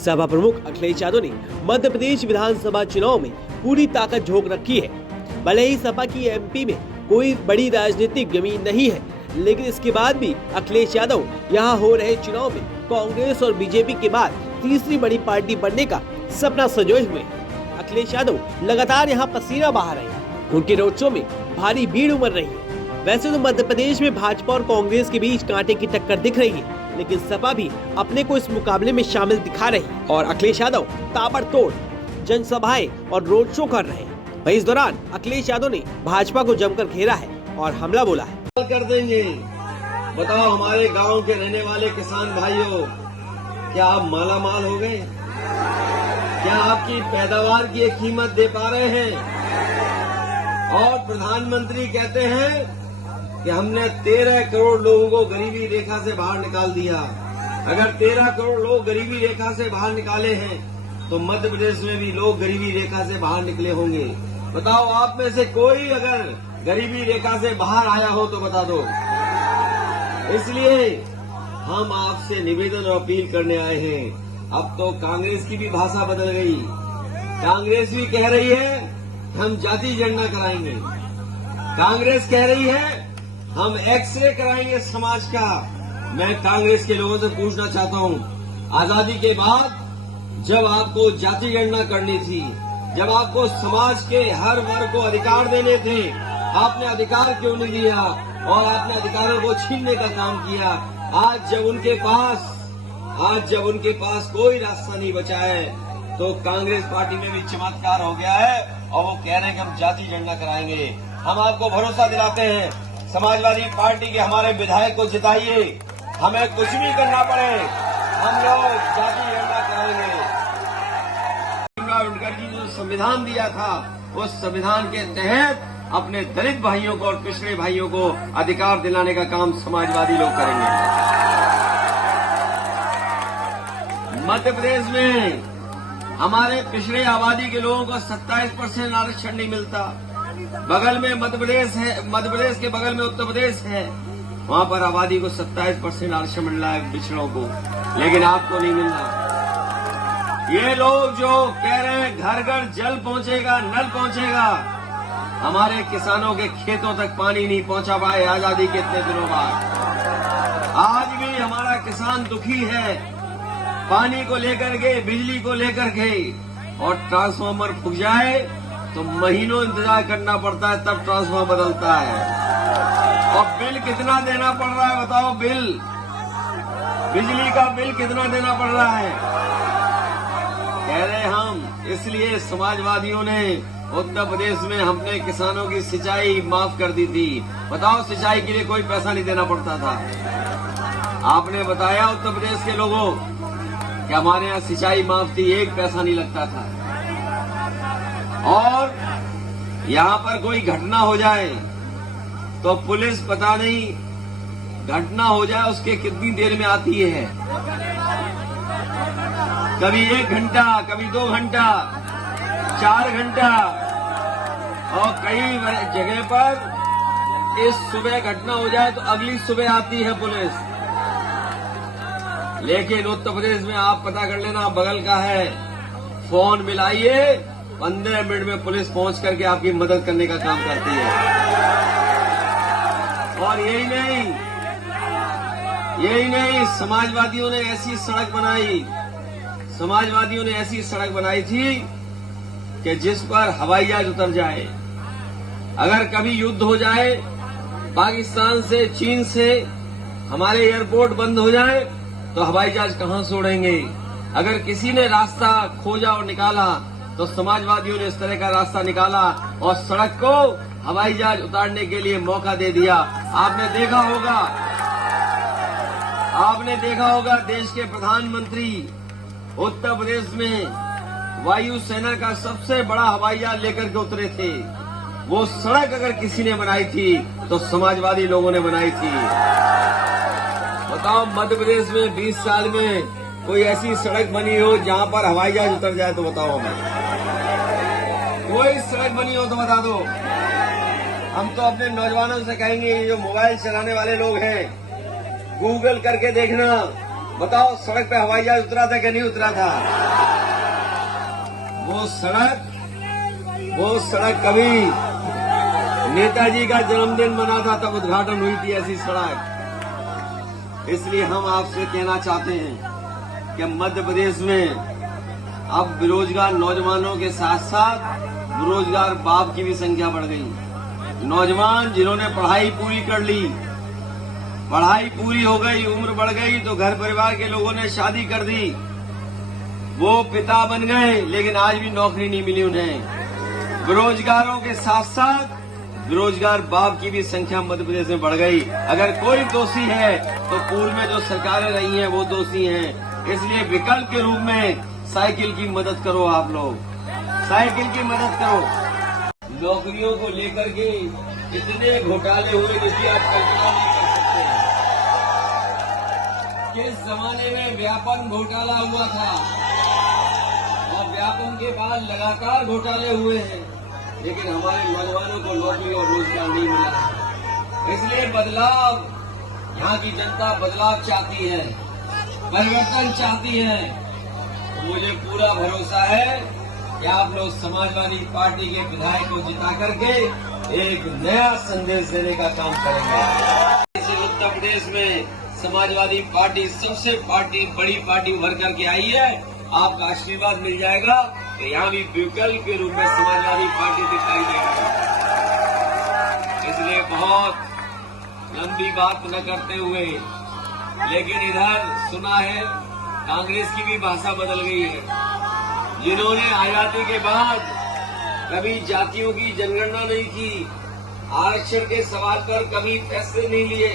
सपा प्रमुख अखिलेश यादव ने मध्य प्रदेश विधानसभा चुनाव में पूरी ताकत झोंक रखी है। भले ही सपा की एमपी में कोई बड़ी राजनीतिक जमीन नहीं है, लेकिन इसके बाद भी अखिलेश यादव यहां हो रहे चुनाव में कांग्रेस और बीजेपी के बाद तीसरी बड़ी पार्टी बनने का सपना संजोए हुए हैं। अखिलेश यादव लगातार यहां पसीना बहा रहे हैं। उनके रोड शो में भारी भीड़ उमड़ रही है। वैसे तो मध्य प्रदेश में भाजपा और कांग्रेस के बीच कांटे की टक्कर दिख रही है, लेकिन सपा भी अपने को इस मुकाबले में शामिल दिखा रही है और अखिलेश यादव ताबड़तोड़ जनसभाएं और रोड शो कर रहे हैं। वहीं इस दौरान अखिलेश यादव ने भाजपा को जमकर घेरा है और हमला बोला है। कर देंगे। बताओ हमारे गांव के रहने वाले किसान भाइयों, क्या आप माला माल हो गए? क्या आपकी पैदावार की एक कीमत दे पा रहे हैं? और प्रधानमंत्री कहते हैं कि हमने 13 करोड़ लोगों को गरीबी रेखा से बाहर निकाल दिया। अगर 13 करोड़ लोग गरीबी रेखा से बाहर निकाले हैं तो मध्य प्रदेश में भी लोग गरीबी रेखा से बाहर निकले होंगे। बताओ आप में से कोई अगर गरीबी रेखा से बाहर आया हो तो बता दो। इसलिए हम आपसे निवेदन और अपील करने आए हैं। अब तो कांग्रेस की भी भाषा बदल गई। कांग्रेस भी कह रही है हम जाति जनगणना कराएंगे। कांग्रेस कह रही है हम एक्सरे कराएंगे समाज का। मैं कांग्रेस के लोगों से पूछना चाहता हूं, आजादी के बाद जब आपको जाति गणना करनी थी, जब आपको समाज के हर वर्ग को अधिकार देने थे, आपने अधिकार क्यों नहीं दिया और आपने अधिकारों को छीनने का काम किया। आज जब उनके पास कोई रास्ता नहीं बचा है तो कांग्रेस पार्टी में भी चमत्कार हो गया है और वो कह रहे हैं कि हम जाति जनगणना कराएंगे। हम आपको भरोसा दिलाते हैं, समाजवादी पार्टी के हमारे विधायक को जिताइए, हमें कुछ भी करना पड़े हम लोग जाति जनगणना कराएंगे। अम्बेडकर जी जो संविधान दिया था उस संविधान के तहत अपने दलित भाइयों को और पिछड़े भाइयों को अधिकार दिलाने का काम समाजवादी लोग करेंगे। मध्य प्रदेश में हमारे पिछड़े आबादी के लोगों को 27% आरक्षण नहीं मिलता। बगल में मध्य प्रदेश के बगल में उत्तर प्रदेश है, वहां पर आबादी को 27% आरक्षण मिल रहा है पिछड़ों को, लेकिन आपको नहीं मिल रहा। ये लोग जो कह रहे हैं घर घर जल पहुंचेगा, नल पहुंचेगा, हमारे किसानों के खेतों तक पानी नहीं पहुंचा पाए आजादी के इतने दिनों बाद। आज भी हमारा किसान दुखी है, पानी को लेकर के, बिजली को लेकर के, और ट्रांसफार्मर फूक जाए तो महीनों इंतजार करना पड़ता है, तब ट्रांसफार्मर बदलता है। और बिल कितना देना पड़ रहा है बताओ? बिजली का बिल कितना देना पड़ रहा है? कह रहे हम इसलिए समाजवादियों ने उत्तर प्रदेश में हमने किसानों की सिंचाई माफ कर दी थी। बताओ सिंचाई के लिए कोई पैसा नहीं देना पड़ता था। आपने बताया उत्तर प्रदेश के लोगों कि हमारे यहाँ सिंचाई माफ थी, 1 पैसा नहीं लगता था। और यहाँ पर कोई घटना हो जाए तो पुलिस पता नहीं घटना हो जाए उसके कितनी देर में आती है, कभी 1 घंटा, कभी 2 घंटा, 4 घंटा, और कई जगह पर इस सुबह घटना हो जाए तो अगली सुबह आती है पुलिस। लेकिन उत्तर प्रदेश में आप पता कर लेना, बगल का है, फोन मिलाइए, 15 मिनट में पुलिस पहुंच करके आपकी मदद करने का काम करती है। और यही नहीं, समाजवादियों ने ऐसी सड़क बनाई थी कि जिस पर हवाई जहाज उतर जाए। अगर कभी युद्ध हो जाए पाकिस्तान से, चीन से, हमारे एयरपोर्ट बंद हो जाए तो हवाई जहाज कहां से उड़ेंगे? अगर किसी ने रास्ता खोजा और निकाला तो समाजवादियों ने इस तरह का रास्ता निकाला और सड़क को हवाई जहाज उतारने के लिए मौका दे दिया। आपने देखा होगा देश के प्रधानमंत्री उत्तर प्रदेश में वायुसेना का सबसे बड़ा हवाई जहाज लेकर के उतरे थे। वो सड़क अगर किसी ने बनाई थी तो समाजवादी लोगों ने बनाई थी। बताओ मध्य प्रदेश में 20 साल में कोई ऐसी सड़क बनी हो जहां पर हवाई जहाज उतर जाए तो बताओ हमें। कोई सड़क बनी हो तो बता दो। हम तो अपने नौजवानों से कहेंगे, ये जो मोबाइल चलाने वाले लोग हैं, गूगल करके देखना बताओ सड़क पे हवाई जहाज उतरा था कि नहीं उतरा था? वो सड़क कभी नेताजी का जन्मदिन मना था तब उद्घाटन हुई थी ऐसी सड़क। इसलिए हम आपसे कहना चाहते हैं कि मध्य प्रदेश में अब बेरोजगार नौजवानों के साथ साथ बेरोजगार बाप की भी संख्या बढ़ गई। नौजवान जिन्होंने पढ़ाई पूरी कर ली, पढ़ाई पूरी हो गई, उम्र बढ़ गई तो घर परिवार के लोगों ने शादी कर दी, वो पिता बन गए लेकिन आज भी नौकरी नहीं मिली उन्हें। बेरोजगारों के साथ साथ बेरोजगार बाप की भी संख्या मध्य प्रदेश में बढ़ गई। अगर कोई दोषी है तो पूर्व में जो सरकारें रही हैं वो दोषी हैं। इसलिए विकल्प के रूप में साइकिल की मदद करो, आप लोग साइकिल की मदद करो। नौकरियों को लेकर के इतने घोटाले हुए जिसकी आप कल्पना नहीं कर सकते। किस जमाने में व्यापम घोटाला हुआ था और व्यापम के बाद लगातार घोटाले हुए हैं, लेकिन हमारे नौजवानों को नौकरी और रोजगार नहीं मिला। इसलिए बदलाव, यहाँ की जनता बदलाव चाहती है, परिवर्तन चाहती है। मुझे पूरा भरोसा है कि आप लोग समाजवादी पार्टी के विधायक को जिता करके एक नया संदेश देने का काम करेंगे। इस उत्तर प्रदेश में समाजवादी पार्टी सबसे बड़ी पार्टी उभर करके आई है। आपका आशीर्वाद मिल जाएगा तो यहाँ भी विकल्प के रूप में समाजवादी पार्टी दिखाई देगी। इसलिए बहुत लंबी बात न करते हुए, लेकिन इधर सुना है कांग्रेस की भी भाषा बदल गई है। जिन्होंने आजादी के बाद कभी जातियों की जनगणना नहीं की, आरक्षण के सवाल पर कभी फैसले नहीं लिए,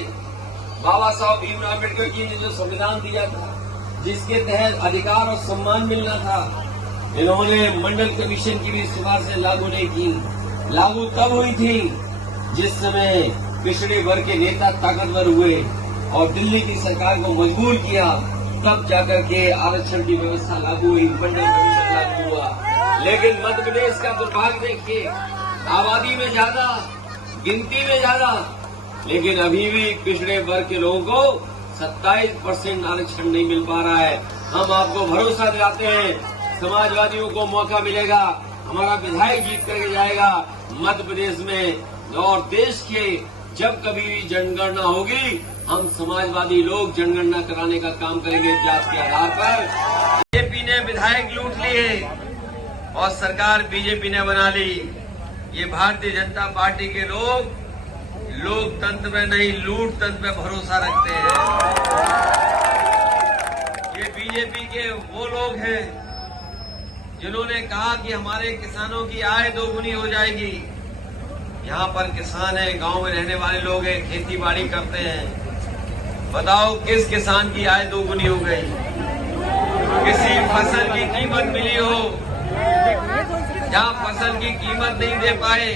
बाबा साहब भीमराव अम्बेडकर जी ने जो संविधान दिया था जिसके तहत अधिकार और सम्मान मिलना था, इन्होंने मंडल कमीशन की भी सिफारिशें लागू नहीं की। लागू तब हुई थी जिस समय पिछड़े वर्ग के नेता ताकतवर हुए और दिल्ली की सरकार को मजबूर किया, तब जाकर के आरक्षण की व्यवस्था लागू हुई, मंडल कमीशन लागू हुआ। लेकिन मध्य प्रदेश का दुर्भाग्य देखिए, आबादी में ज्यादा, गिनती में ज्यादा, लेकिन अभी भी पिछड़े वर्ग के लोगों को 27% आरक्षण नहीं मिल पा रहा है। हम आपको भरोसा दिलाते हैं समाजवादियों को मौका मिलेगा, हमारा विधायक जीत करके जाएगा मध्य प्रदेश में। और देश के जब कभी भी जनगणना होगी, हम समाजवादी लोग जनगणना कराने का काम करेंगे जात के आधार पर। बीजेपी ने विधायक लूट लिए और सरकार बीजेपी ने बना ली। ये भारतीय जनता पार्टी के लोग लोकतंत्र में नहीं, लूट तंत्र में भरोसा रखते हैं। ये बीजेपी के वो लोग हैं जिन्होंने कहा कि हमारे किसानों की आय दोगुनी हो जाएगी। यहाँ पर किसान है, गांव में रहने वाले लोग हैं, खेती बाड़ी करते हैं। बताओ किस किसान की आय दोगुनी हो गई? किसी फसल की कीमत मिली हो? जहाँ फसल की कीमत नहीं दे पाए